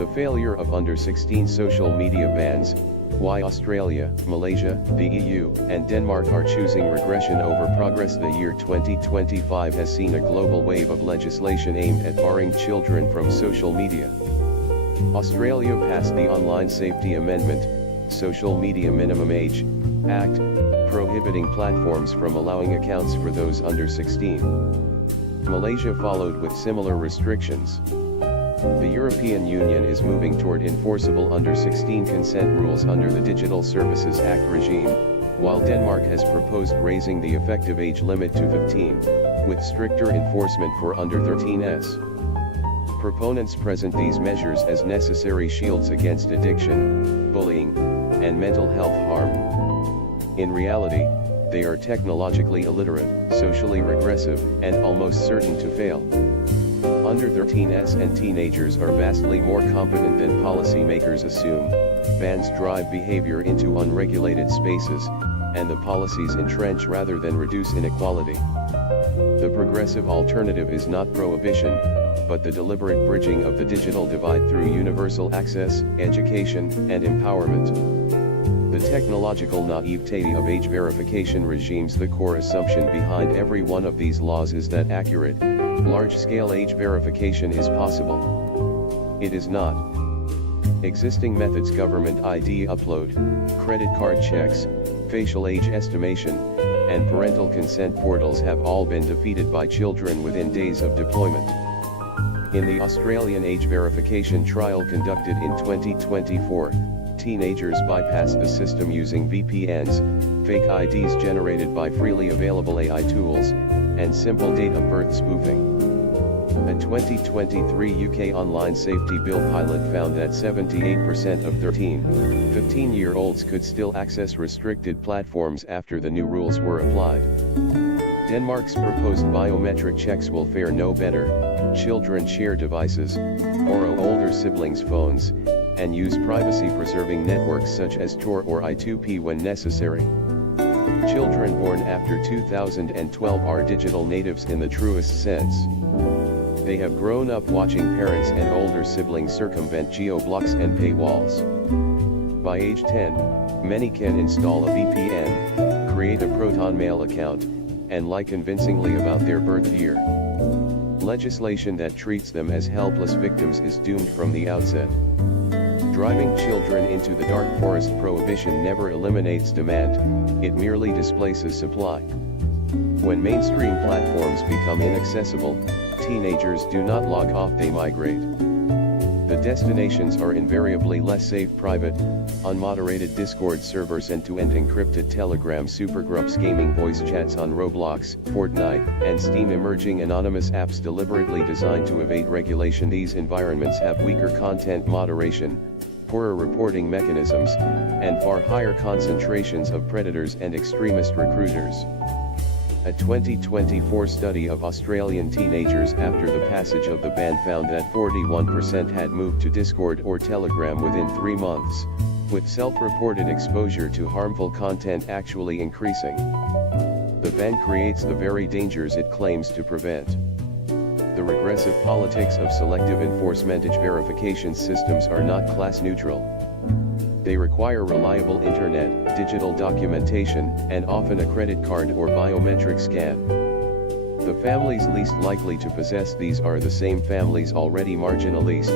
The failure of under-16 social media bans, why Australia, Malaysia, the EU, and Denmark are choosing regression over progress. The year 2025 has seen a global wave of legislation aimed at barring children from social media. Australia passed the Online Safety Amendment, Social Media Minimum Age Act, prohibiting platforms from allowing accounts for those under 16. Malaysia followed with similar restrictions. The European Union is moving toward enforceable under-16 consent rules under the Digital Services Act regime, while Denmark has proposed raising the effective age limit to 15, with stricter enforcement for under-13s. Proponents present these measures as necessary shields against addiction, bullying, and mental health harm. In reality, they are technologically illiterate, socially regressive, and almost certain to fail. Under-13s and teenagers are vastly more competent than policymakers assume. Bans drive behavior into unregulated spaces, and the policies entrench rather than reduce inequality. The progressive alternative is not prohibition, but the deliberate bridging of the digital divide through universal access, education, and empowerment. The technological naivete of age verification regimes. The core assumption behind every one of these laws is that accurate, large-scale age verification is possible. It is not. Existing methods, government ID upload, credit card checks, facial age estimation, and parental consent portals have all been defeated by children within days of deployment. In the Australian age verification trial conducted in 2024, teenagers bypassed the system using VPNs, fake IDs generated by freely available AI tools, and simple date of birth spoofing. A 2023 UK online safety bill pilot found that 78% of 15-year-olds could still access restricted platforms after the new rules were applied. Denmark's proposed biometric checks will fare no better. Children share devices, borrow older siblings' phones, and use privacy-preserving networks such as Tor or I2P when necessary. Children born after 2012 are digital natives in the truest sense. They have grown up watching parents and older siblings circumvent geo-blocks and paywalls. By age 10, many can install a VPN, create a ProtonMail account, and lie convincingly about their birth year. Legislation that treats them as helpless victims is doomed from the outset. Driving children into the dark forest. Prohibition never eliminates demand, it merely displaces supply. When mainstream platforms become inaccessible, teenagers do not log off, they migrate. The destinations are invariably less safe: private, unmoderated Discord servers, end-to-end encrypted Telegram supergroups, gaming voice chats on Roblox, Fortnite, and Steam, emerging anonymous apps deliberately designed to evade regulation. These environments have weaker content moderation, poorer reporting mechanisms, and far higher concentrations of predators and extremist recruiters. A 2024 study of Australian teenagers after the passage of the ban found that 41% had moved to Discord or Telegram within 3 months, with self-reported exposure to harmful content actually increasing. The ban creates the very dangers it claims to prevent. The regressive politics of selective enforcement. Age verification systems are not class neutral. They require reliable internet, digital documentation, and often a credit card or biometric scan. The families least likely to possess these are the same families already marginalized: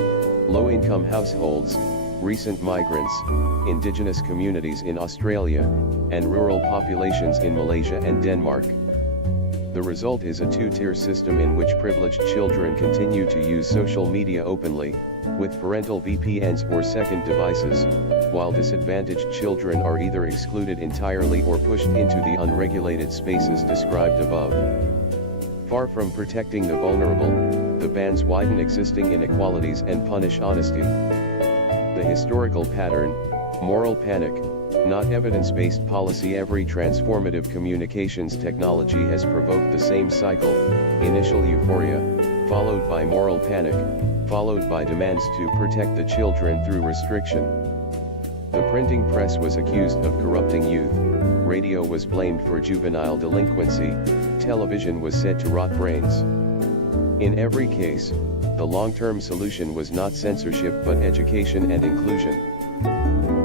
low-income households, recent migrants, indigenous communities in Australia, and rural populations in Malaysia and Denmark. The result is a two-tier system in which privileged children continue to use social media openly, with parental VPNs or second devices, while disadvantaged children are either excluded entirely or pushed into the unregulated spaces described above. Far from protecting the vulnerable, the bans widen existing inequalities and punish honesty. The historical pattern: moral panic, not evidence-based policy. Every transformative communications technology has provoked the same cycle: initial euphoria, followed by moral panic, followed by demands to protect the children through restriction. The printing press was accused of corrupting youth, radio was blamed for juvenile delinquency, television was said to rot brains. In every case, The long-term solution was not censorship but education and inclusion.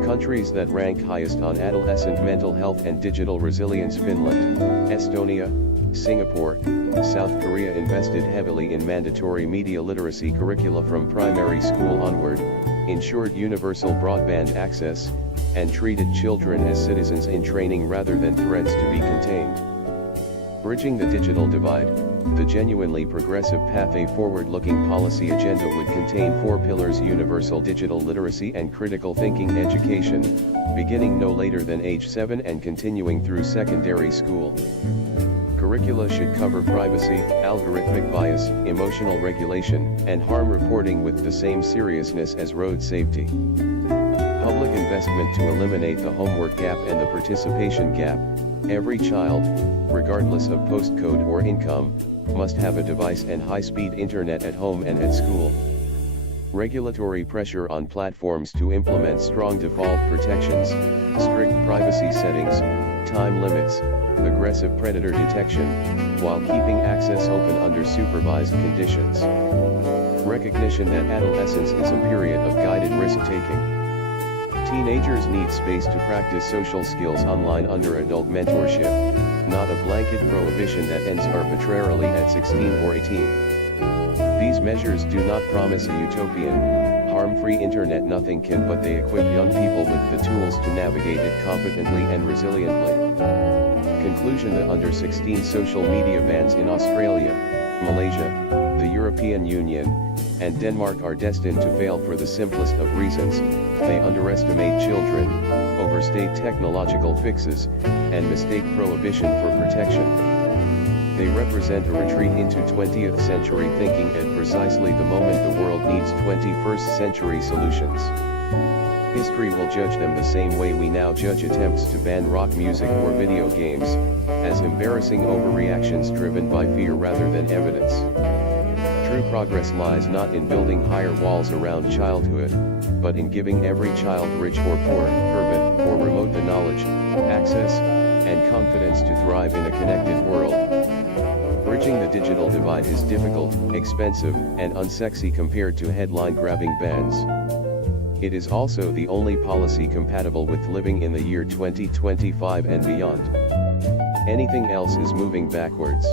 Countries that rank highest on adolescent mental health and digital resilience: Finland, Estonia, Singapore, South Korea invested heavily in mandatory media literacy curricula from primary school onward, ensured universal broadband access, and treated children as citizens in training rather than threats to be contained. Bridging the digital divide, the genuinely progressive path. A forward-looking policy agenda would contain 4 pillars: universal digital literacy and critical thinking education, beginning no later than age 7 and continuing through secondary school. Curricula should cover privacy, algorithmic bias, emotional regulation, and harm reporting with the same seriousness as road safety. Public investment to eliminate the homework gap and the participation gap. Every child, regardless of postcode or income, must have a device and high-speed internet at home and at school. Regulatory pressure on platforms to implement strong default protections, strict privacy settings, time limits, aggressive predator detection, while keeping access open under supervised conditions. Recognition that adolescence is a period of guided risk-taking. Teenagers need space to practice social skills online under adult mentorship, not a blanket prohibition that ends arbitrarily at 16 or 18. These measures do not promise a utopian, harm-free internet. Nothing can, but they equip young people with the tools to navigate it competently and resiliently. Conclusion: the under-16 social media bans in Australia, Malaysia, the European Union, and Denmark are destined to fail for the simplest of reasons: they underestimate children, overstate technological fixes, and mistake prohibition for protection. They represent a retreat into 20th century thinking at precisely the moment the world needs 21st century solutions. History will judge them the same way we now judge attempts to ban rock music or video games, as embarrassing overreactions driven by fear rather than evidence. True progress lies not in building higher walls around childhood, but in giving every child, rich or poor, urban or remote, the knowledge, access, and confidence to thrive in a connected world. Bridging the digital divide is difficult, expensive, and unsexy compared to headline-grabbing bans. It is also the only policy compatible with living in the year 2025 and beyond. Anything else is moving backwards.